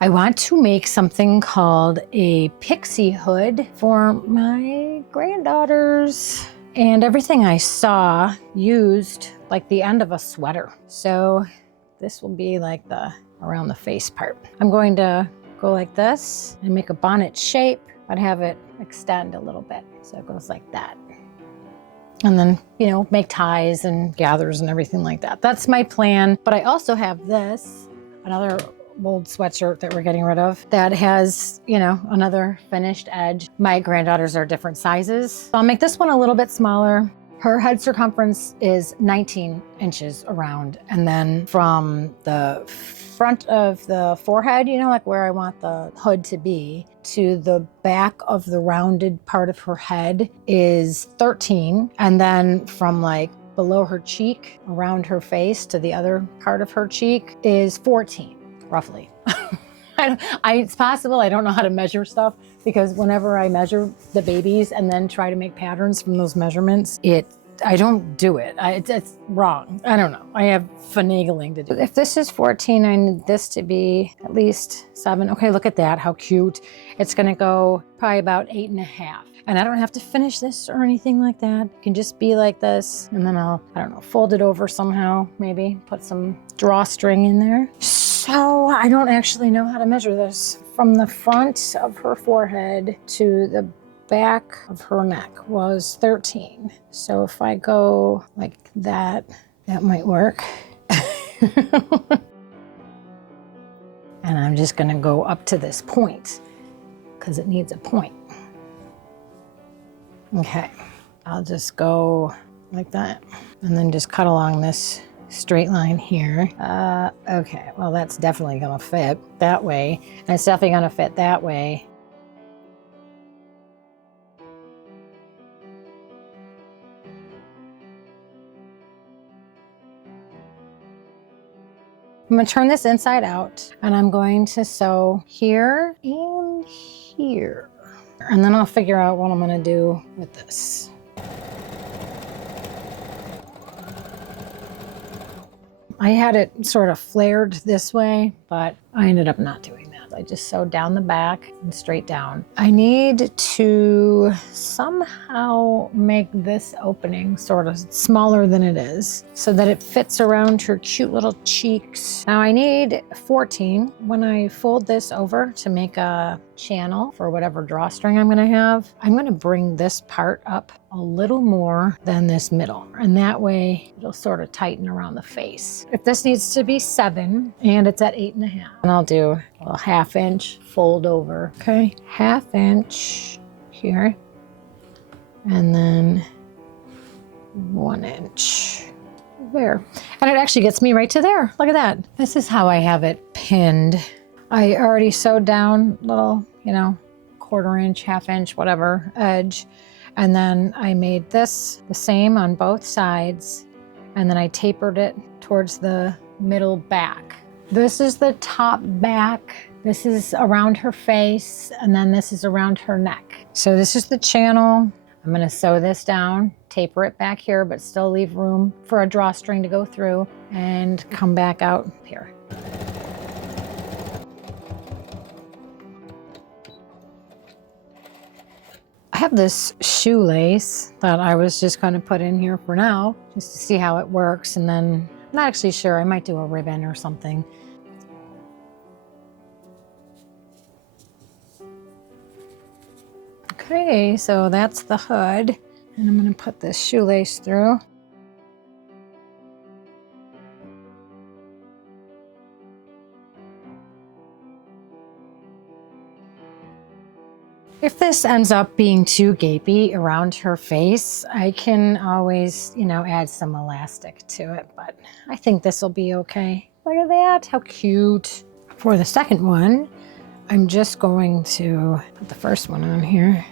I want to make something called a Pixie hood for my granddaughters. And everything I saw used like the end of a sweater. So this will be like around the face part. I'm going to go like this and make a bonnet shape, but have it extend a little bit. So it goes like that. And then, make ties and gathers and everything like that. That's my plan. But I also have this, another old sweatshirt that we're getting rid of that has, another finished edge. My granddaughters are different sizes. So I'll make this one a little bit smaller. Her head circumference is 19 inches around. And then from the front of the forehead, like where I want the hood to be, to the back of the rounded part of her head is 13. And then from like below her cheek, around her face to the other part of her cheek is 14. Roughly. It's possible I don't know how to measure stuff, because whenever I measure the babies and then try to make patterns from those measurements, I don't do it. It's wrong. I don't know. I have finagling to do. If this is 14, I need this to be at least 7. Okay, look at that. How cute. It's going to go probably about 8.5. And I don't have to finish this or anything like that. It can just be like this. And then I don't know, fold it over somehow, maybe put some drawstring in there. So I don't actually know how to measure this. From the front of her forehead to the back of her neck was 13. So if I go like that, that might work. And I'm just gonna go up to this point because it needs a point. Okay, I'll just go like that and then just cut along this straight line here. Okay, well that's definitely gonna fit that way, and it's definitely gonna fit that way. I'm gonna turn this inside out, and I'm going to sew here and here. And then I'll figure out what I'm gonna do with this. I had it sort of flared this way, but I ended up not doing that. I just sewed down the back and straight down. I need to somehow make this opening sort of smaller than it is so that it fits around her cute little cheeks. Now I need 14. When I fold this over to make a channel for whatever drawstring I'm gonna have, I'm gonna bring this part up a little more than this middle. And that way it'll sort of tighten around the face. If this needs to be 7 and it's at 8.5, and I'll do a 1/2 inch fold over. Okay, 1/2 inch here, and then 1 inch there. And it actually gets me right to there. Look at that. This is how I have it pinned. I already sewed down little, 1/4 inch, 1/2 inch, whatever edge. And then I made this the same on both sides. And then I tapered it towards the middle back. This is the top back. This is around her face. And then this is around her neck. So this is the channel. I'm gonna sew this down, taper it back here, but still leave room for a drawstring to go through and come back out here. I have this shoelace that I was just going to put in here for now, just to see how it works. And then I'm not actually sure, I might do a ribbon or something. Okay, so that's the hood. And I'm going to put this shoelace through. If this ends up being too gapey around her face, I can always, add some elastic to it, but I think this will be okay. Look at that, how cute. For the second one, I'm just going to put the first one on here.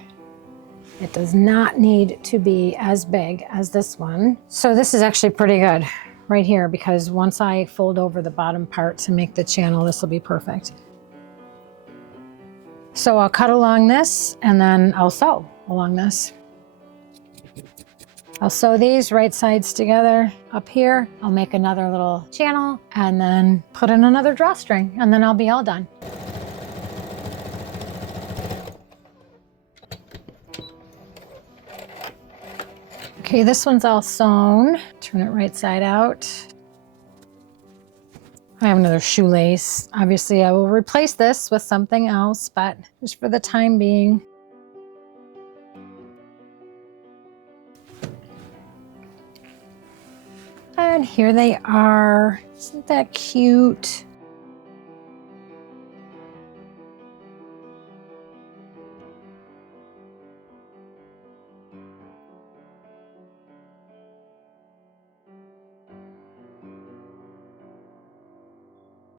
It does not need to be as big as this one. So this is actually pretty good right here, because once I fold over the bottom part to make the channel, this will be perfect. So I'll cut along this and then I'll sew along this. I'll sew these right sides together up here. I'll make another little channel and then put in another drawstring, and then I'll be all done. Okay, this one's all sewn. Turn it right side out. I have another shoelace. Obviously, I will replace this with something else, but just for the time being. And here they are. Isn't that cute?